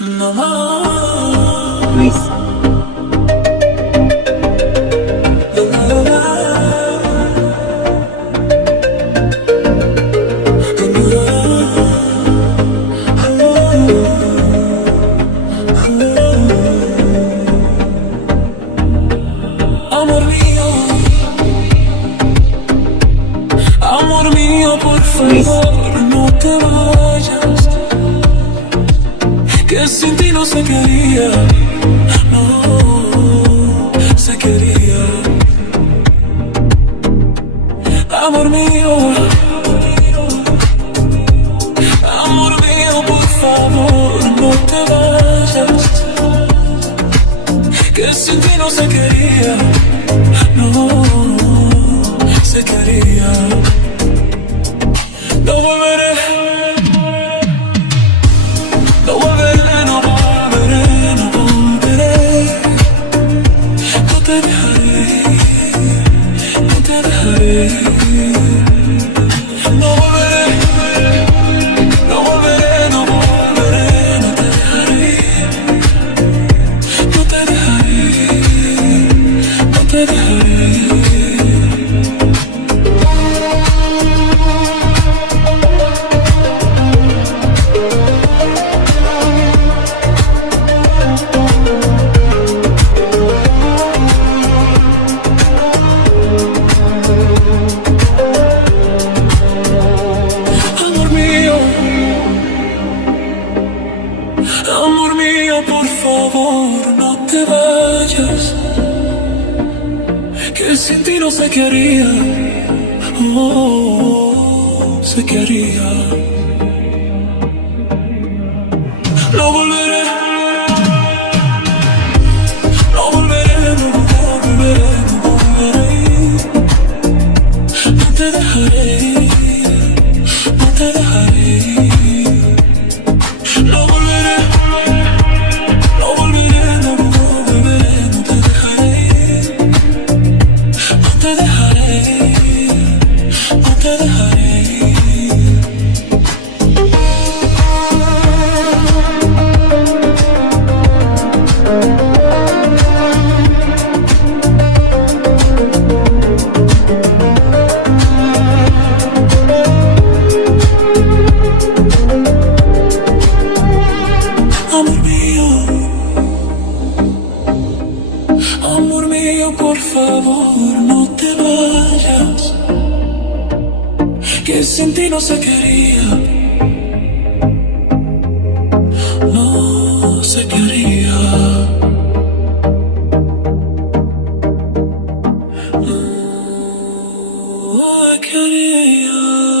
Nice. Amor mío, por favor, no te vayas, que sin ti no se quería, no se quería. Amor mío, por favor, no te vayas, que sin ti no se quería, no se quería. No volveré, no volveré, no volveré, no volveré. No te dejaré, no te dejaré. No volveré, no volveré, no volveré, no te dejaré. No te dejaré, no te dejaré. Amor mío, por favor, no te vayas, que sin ti no se quería, oh, se quería. No volveré, no volveré, no volveré, no volveré. No te dejaré, no te dejaré. No volveré, no volveré, no volveré, no te dejaré. No te dejaré, no te dejaré. Amor mío, por favor, no te vayas, que sin ti no se quería, no se quería, no quería.